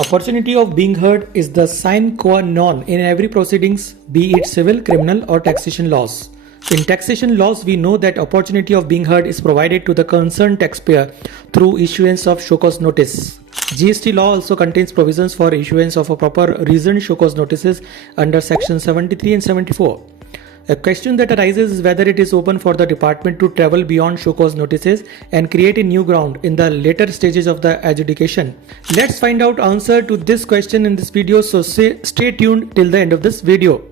Opportunity of being heard is the sine qua non in every proceedings, be it civil, criminal or taxation laws. In taxation laws, we know that opportunity of being heard is provided to the concerned taxpayer through issuance of show cause notice. GST law also contains provisions for issuance of a proper reasoned show cause notices under section 73 and 74. A question that arises is whether it is open for the department to travel beyond show cause notices and create a new ground in the later stages of the adjudication. Let's find out answer to this question in this video, so stay tuned till the end of this video.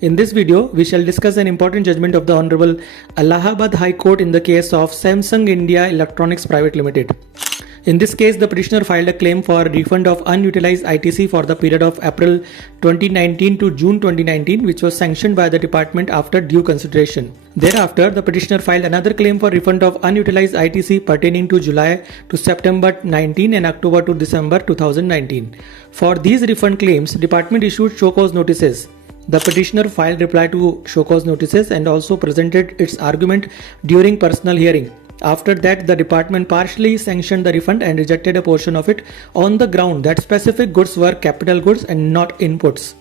In this video, we shall discuss an important judgment of the Honorable Allahabad High Court in the case of Samsung India Electronics Private Limited. In this case, the petitioner filed a claim for refund of unutilized ITC for the period of April 2019 to June 2019, which was sanctioned by the department after due consideration. Thereafter, the petitioner filed another claim for refund of unutilized ITC pertaining to July to September 19 and October to December 2019. For these refund claims, department issued show cause notices. The petitioner filed reply to show cause notices and also presented its argument during personal hearing. After that, the department partially sanctioned the refund and rejected a portion of it on the ground that specific goods were capital goods and not inputs.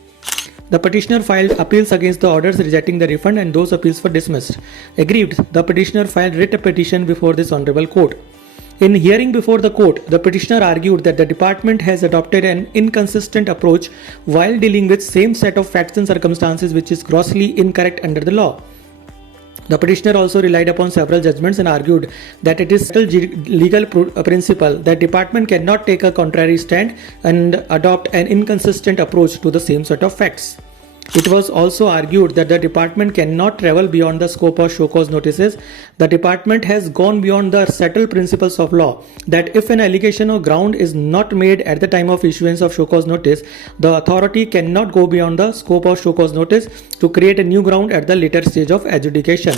The petitioner filed appeals against the orders rejecting the refund and those appeals were dismissed. Aggrieved, the petitioner filed writ petition before this honorable court. In hearing before the court, the petitioner argued that the department has adopted an inconsistent approach while dealing with same set of facts and circumstances which is grossly incorrect under the law. The petitioner also relied upon several judgments and argued that it is still legal principle that department cannot take a contrary stand and adopt an inconsistent approach to the same set of facts. It was also argued that the department cannot travel beyond the scope of show cause notices. The department has gone beyond the settled principles of law that if an allegation or ground is not made at the time of issuance of show cause notice, the authority cannot go beyond the scope of show cause notice to create a new ground at the later stage of adjudication.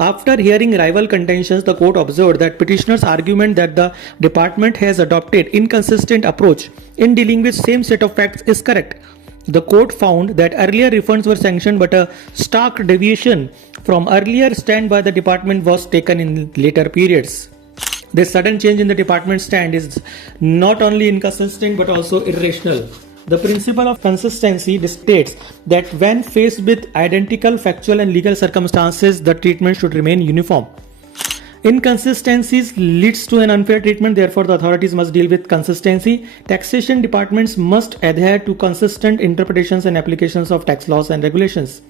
After hearing rival contentions, the court observed that petitioner's argument that the department has adopted inconsistent approach in dealing with same set of facts is correct. The court found that earlier refunds were sanctioned, but a stark deviation from earlier stand by the department was taken in later periods. This sudden change in the department's stand is not only inconsistent but also irrational. The principle of consistency states that when faced with identical factual and legal circumstances, the treatment should remain uniform. Inconsistencies leads to an unfair treatment, therefore the authorities must deal with consistency. Taxation departments must adhere to consistent interpretations and applications of tax laws and regulations.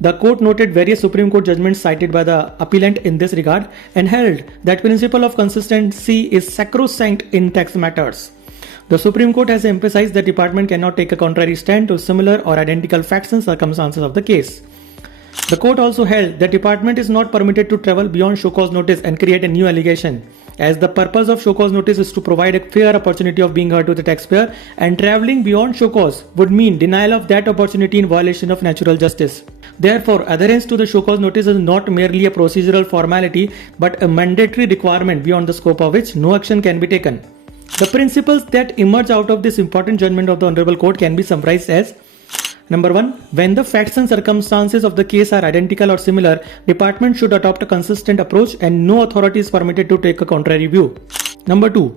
The court noted various Supreme Court judgments cited by the appellant in this regard and held that principle of consistency is sacrosanct in tax matters. The Supreme Court has emphasized that department cannot take a contrary stand to similar or identical facts and circumstances of the case. The court also held that department is not permitted to travel beyond show cause notice and create a new allegation, as the purpose of show cause notice is to provide a fair opportunity of being heard to the taxpayer, and traveling beyond show cause would mean denial of that opportunity in violation of natural justice. Therefore, adherence to the show cause notice is not merely a procedural formality but a mandatory requirement beyond the scope of which no action can be taken. The principles that emerge out of this important judgment of the Honorable Court can be summarized as: Number 1. When the facts and circumstances of the case are identical or similar, department should adopt a consistent approach and no authority is permitted to take a contrary view. Number 2.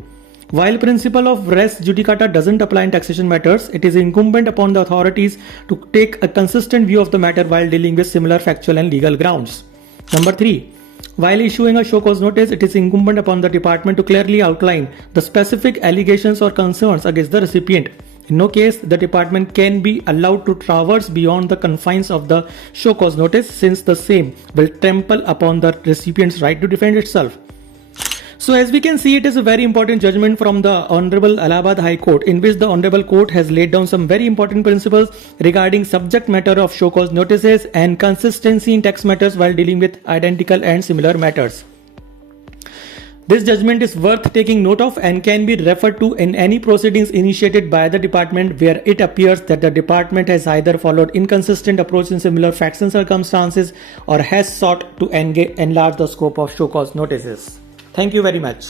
While principle of res judicata doesn't apply in taxation matters, it is incumbent upon the authorities to take a consistent view of the matter while dealing with similar factual and legal grounds. Number 3. While issuing a show cause notice, it is incumbent upon the department to clearly outline the specific allegations or concerns against the recipient. In no case, the department can be allowed to traverse beyond the confines of the show cause notice, since the same will trample upon the recipient's right to defend itself. So as we can see, it is a very important judgment from the Honorable Allahabad High Court, in which the Honorable Court has laid down some very important principles regarding subject matter of show cause notices and consistency in tax matters while dealing with identical and similar matters. This judgment is worth taking note of and can be referred to in any proceedings initiated by the department where it appears that the department has either followed inconsistent approach in similar facts and circumstances or has sought to enlarge the scope of show cause notices. Thank you very much.